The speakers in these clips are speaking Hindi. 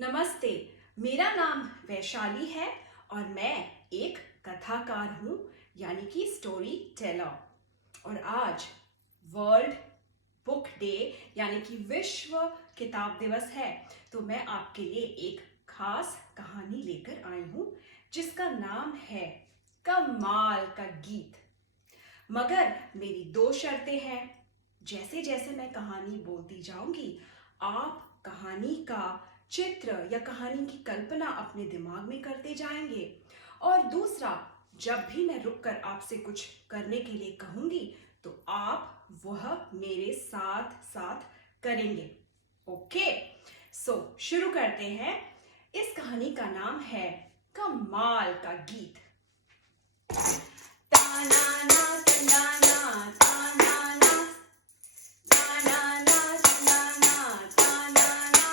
नमस्ते। मेरा नाम वैशाली है और मैं एक कथाकार हूँ, यानी कि स्टोरी टेलर। और आज वर्ल्ड बुक डे यानी कि विश्व किताब दिवस है, तो मैं आपके लिए एक खास कहानी लेकर आई हूँ जिसका नाम है कमाल का गीत। मगर मेरी दो शर्तें हैं। जैसे जैसे मैं कहानी बोलती जाऊंगी, आप कहानी का चित्र या कहानी की कल्पना अपने दिमाग में करते जाएंगे। और दूसरा, जब भी मैं रुककर आपसे कुछ करने के लिए कहूंगी तो आप वह मेरे साथ साथ करेंगे। ओके, सो शुरू करते हैं। इस कहानी का नाम है कमाल का गीत। तानाना तनाना तानाना तानाना तनाना तानाना।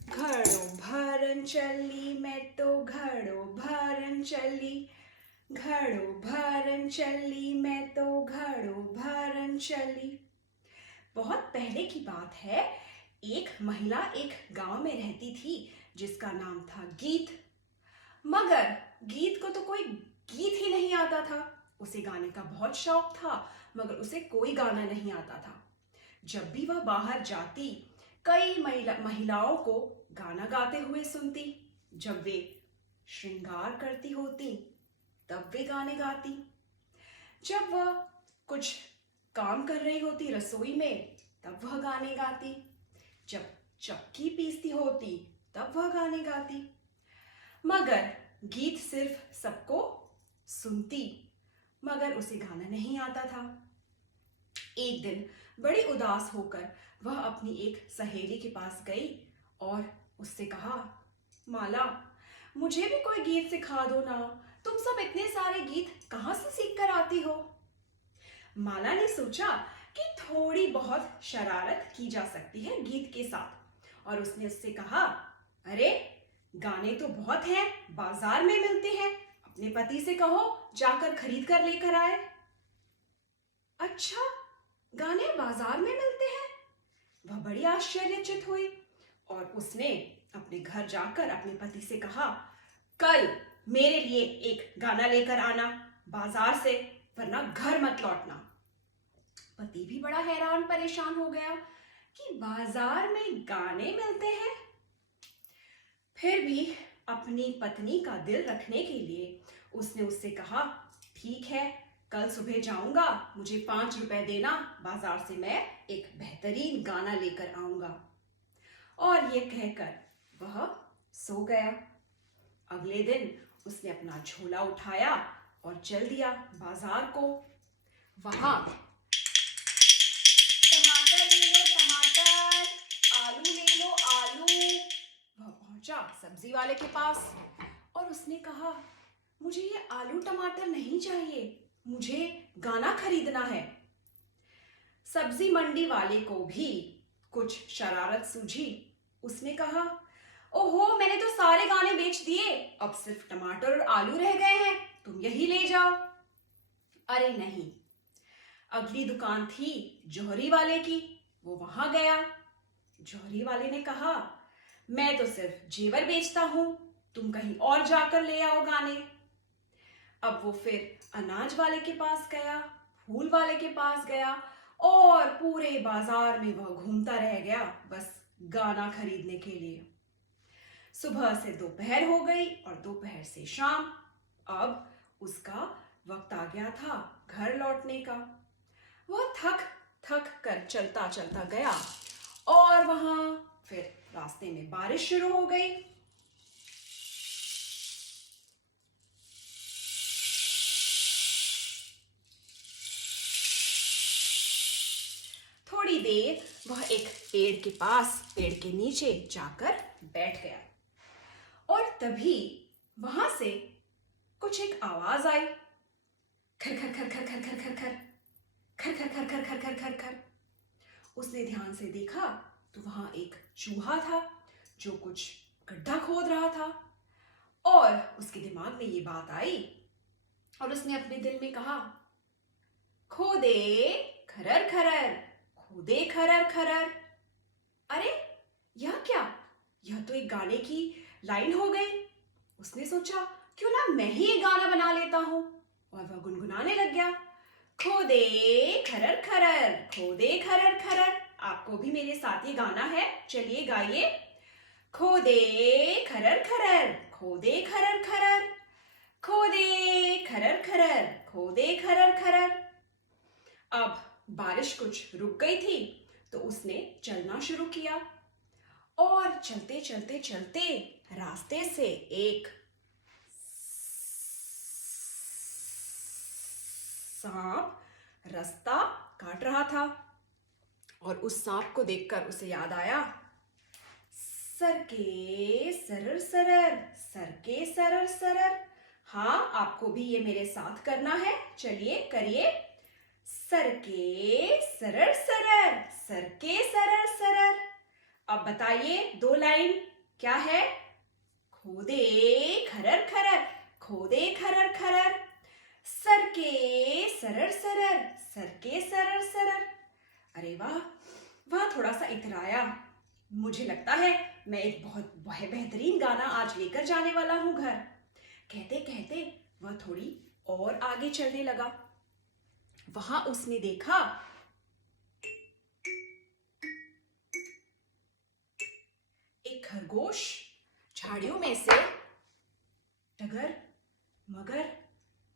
घड़ों भरन चली मैं तो घड़ों भरन चली, घड़ों भरन चली मैं तो घड़ों भरन चली। बहुत पहले की बात है। एक महिला एक गांव में रहती थी जिसका नाम था गीत। मगर गीत को तो कोई गीत ही नहीं आता था। उसे गाने का बहुत शौक था, मगर उसे कोई गाना नहीं आता था। जब भी वह बाहर जाती, कई महिलाओं को गाना गाते हुए सुनती। जब वे श्रृंगार करती होती तब वे गाने गाती। जब वह कुछ काम कर रही होती रसोई में तब वह गाने गाती। जब चक्की पीसती होती तब वह गाने गाती। मगर गीत सिर्फ सबको सुनती, मगर उसे गाना नहीं आता था। एक दिन बड़ी उदास होकर वह अपनी एक सहेली के पास गई और उससे कहा, माला, मुझे भी कोई गीत सिखा दो ना। तुम सब इतने सारे गीत कहाँ से सीख कर आती हो? माला ने सोचा कि थोड़ी बहुत शरारत की जा सकती है गीत के साथ, और उसने उससे कहा, अरे गाने तो बहुत हैं, बाजार में मिलते हैं। अपने पति से कहो जाकर खरीद कर लेकर आए। अच्छा, गाने बाजार में मिलते हैं? वह बड़ी आश्चर्यचकित हुई और उसने अपने घर जाकर अपने पति से कहा, कल मेरे लिए एक गाना लेकर आना बाजार से, वरना घर मत लौटना। पति भी बड़ा हैरान परेशान हो गया कि बाजार में गाने मिलते हैं। फिर भी अपनी पत्नी का दिल रखने के लिए उसने उससे कहा, ठीक है, कल सुबह जाऊंगा, मुझे 5 रुपए देना, बाजार से मैं एक बेहतरीन गाना लेकर आऊंगा। और ये कहकर वह सो गया। अगले दिन उसने अपना झोला उठाया और चल दिया बाजार को। वहां टमाटर ले लो टमाटर, आलू ले लो आलू। वह पहुंचा सब्जी वाले के पास और उसने कहा, मुझे ये आलू टमाटर नहीं चाहिए, मुझे गाना खरीदना है। सब्जी मंडी वाले को भी कुछ शरारत सूझी। उसने कहा, ओहो, मैंने तो सारे गाने बेच दिए, अब सिर्फ टमाटर और आलू रह गए हैं, तुम यही ले जाओ। अरे नहीं, अगली दुकान थी जौहरी वाले की, वो वहां गया। जौहरी वाले ने कहा, मैं तो सिर्फ जेवर बेचता हूं, तुम कहीं और जाकर ले आओ गाने। अब वो फिर अनाज वाले के पास गया, फूल वाले के पास गया, और पूरे बाजार में वह घूमता रह गया, बस गाना खरीदने के लिए। सुबह से दोपहर हो गई और दोपहर से शाम। अब उसका वक्त आ गया था घर लौटने का। वह थक थक कर चलता चलता गया और वहां फिर रास्ते में बारिश शुरू हो गई। थोड़ी देर वह एक पेड़ के नीचे जाकर बैठ गया और तभी वहां से कुछ एक आवाज आई। खर खर खर खर खर खर खर खर खर खर खर खर खर खर खर खर। उसने ध्यान से देखा तो वहां एक चूहा था जो कुछ गड्ढा खोद रहा था, और उसके दिमाग में ये बात आई और उसने अपने दिल में कहा, खोदे खरर खरर, खोदे खरर खरर। अरे यह क्या? यह तो एक गाने की लाइन हो गई। उसने सोचा क्यों ना मैं ही एक गाना बना लेता हूँ, और वह गुनगुनाने लग गया। खोदे खरर खरर, खोदे खरर खरर। आपको भी मेरे साथ ये गाना है, चलिए गाइए। खोदे खरर खरर, खोदे खरर खरर, खोदे खरर खरर, खोदे खरर खरर। अब बारिश कुछ रुक गई थी तो उसने चलना शुरू किया, और चलते चलते चलते रास्ते से एक सांप रास्ता काट रहा था, और उस सांप को देखकर उसे याद आया, सर के सरर सरर, सर के सरर सरर। हाँ, आपको भी ये मेरे साथ करना है, चलिए करिए। सर के सरर सरर, सर के सरर सरर। अब बताइए 2 लाइन क्या है? खोदे खरर खरर, खोदे खरर खरर, सर के सरर सरर, सर के सरर सरर। अरे वाह, वह थोड़ा सा इतराया। मुझे लगता है मैं एक बहुत बेहतरीन गाना आज लेकर जाने वाला हूं घर। कहते कहते वह थोड़ी और आगे चलने लगा। वहां उसने देखा एक खरगोश झाड़ियों में से टगर मगर,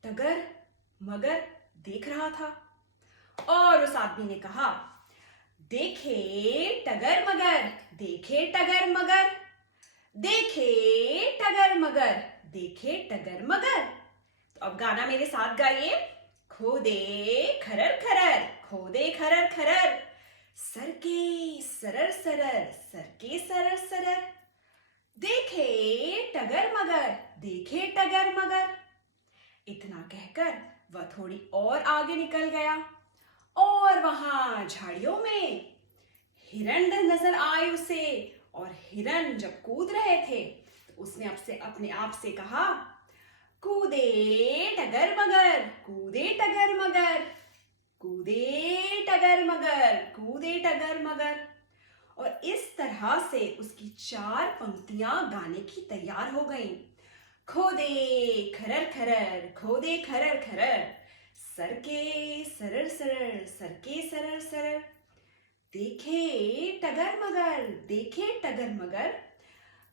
टगर मगर देख रहा था, और उस आदमी ने कहा, देखे टगर मगर, देखे टगर मगर, देखे टगर मगर, देखे टगर मगर। तो अब गाना मेरे साथ गाइए। खोदे खरर खरर, खोदे खरर खरर, सर के सरर सरर, सर के सरर सरर, देखे टगर मगर, देखे टगर मगर। इतना कहकर वह थोड़ी और आगे निकल गया, और वहां झाड़ियों में हिरण नजर आए उसे। और हिरण जब कूद रहे थे तो उसने अपने आप से कहा, कूदे टगर मगर, कूदे टगर मगर, कूदे टगर मगर, कूदे टगर मगर। और इस तरह से उसकी 4 पंक्तियां गाने की तैयार हो गईं। खोदे खरर खरर, खोदे खरर खरर, सर के सरर सरर, सर के सरर सरर, देखे टगर मगर, देखे टगर मगर,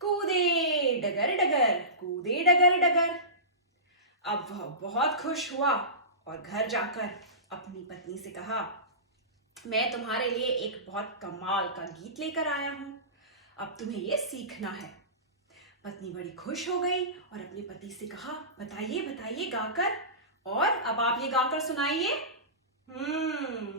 कूदे डगर डगर, कूदे डगर डगर। अब वह बहुत खुश हुआ और घर जाकर अपनी पत्नी से कहा, मैं तुम्हारे लिए एक बहुत कमाल का गीत लेकर आया हूं, अब तुम्हें ये सीखना है। पत्नी बड़ी खुश हो गई और अपने पति से कहा, बताइए बताइए गाकर, और अब आप ये गाकर सुनाइए।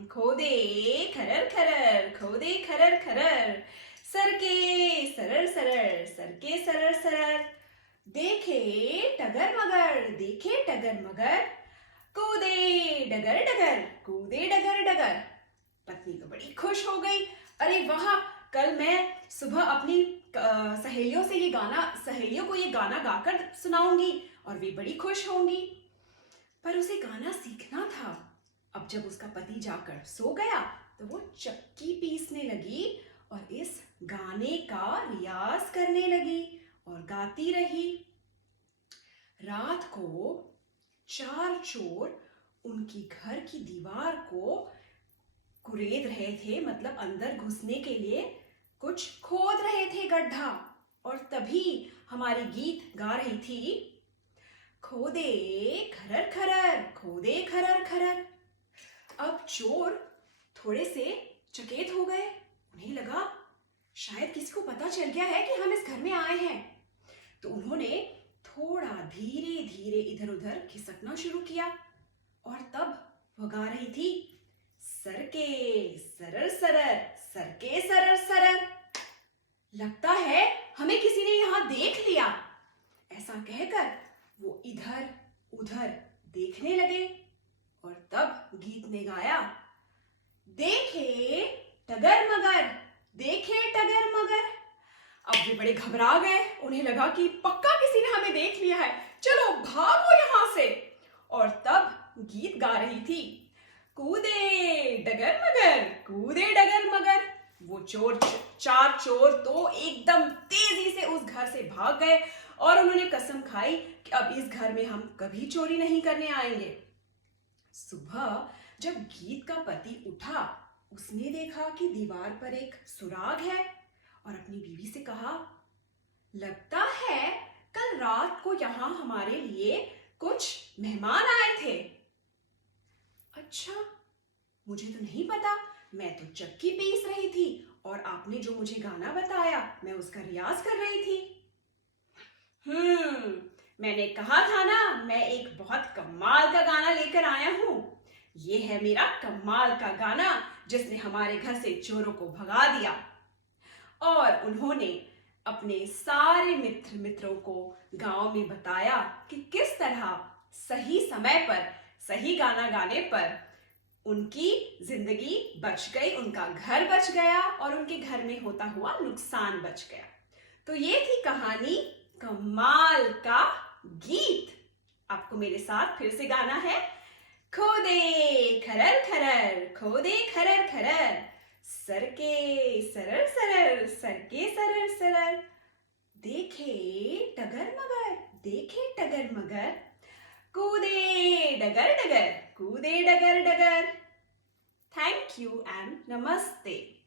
खोदे खरर खरर, खोदे खरर खरर, सर के सरर सरर, सर के सरर सरर, देखे टगर मगर, देखे टगर मगर, कूदे डगर डगर, कूदे डगर डगर। पत्नी तो बड़ी खुश हो गई। अरे वाह, कल मैं सुबह अपनी सहेलियों को ये गाना गाकर सुनाऊंगी और वे बड़ी खुश होंगी। पर उसे गाना सीखना था। अब जब उसका पति जाकर सो गया तो वो चक्की पीसने लगी और इस गाने का रियाज करने लगी और गाती रही। रात को 4 चोर उनकी घर की दीवार को कुरेद रहे थे, मतलब अंदर घुसने के लिए कुछ खोद रहे थे गड्ढा, और तभी हमारी गीत गा रही थी, खोदे खरर खरर, खोदे खरर खरर। अब चोर थोड़े से चकित हो गए। उन्हें लगा शायद किसी को पता चल गया है कि हम इस घर में आए हैं। तो उन्होंने थोड़ा धीरे धीरे इधर उधर खिसकना शुरू किया, और तब वह गा रही थी, सर के सरर सरर, सर के सरर सरर। लगता है हमें किसी ने यहां देख लिया। ऐसा कहकर वो इधर उधर देखने लगे, और तब गीत ने गाया, देखे टगर मगर, देखे टगर मगर। अब वे बड़े घबरा गए। उन्हें लगा कि पक्का किसी ने हमें देख लिया है, चलो भागो यहां से। और तब गीत गा रही थी, कूदे डगर मगर, कूदे डगर मगर। वो 4 चोर तो एकदम तेजी उस घर से भाग गए और उन्होंने कसम खाई कि अब इस घर में हम कभी चोरी नहीं करने आएंगे। सुबह जब गीत का पति उठा, उसने देखा कि दीवार पर एक सुराग है और अपनी बीवी से कहा, लगता है कल रात को यहाँ हमारे लिए कुछ मेहमान आए थे। अच्छा, मुझे तो नहीं पता, मैं तो चक्की पीस रही थी और आपने जो मुझे गाना बताया मैं उसका रियाज कर रही थी। मैंने कहा था ना, मैं एक बहुत कमाल का गाना लेकर आया हूँ। ये है मेरा कमाल का गाना जिसने हमारे घर से चोरों को भगा दिया। और उन्होंने अपने सारे मित्रों को गांव में बताया कि किस तरह सही समय पर सही गाना गाने पर उनकी जिंदगी बच गई, उनका घर बच गया और उनके घर में होता हुआ नुकसान बच गया। तो ये थी कहानी कमाल का गीत। आपको मेरे साथ फिर से गाना है। खोदे खरर खरर, खोदे खरर खरर, सर के सरर सरर, सर के सरर सरर, देखे टगर मगर, देखे टगर मगर, कूदे डगर डगर, कूदे डगर डगर। थैंक यू एंड नमस्ते।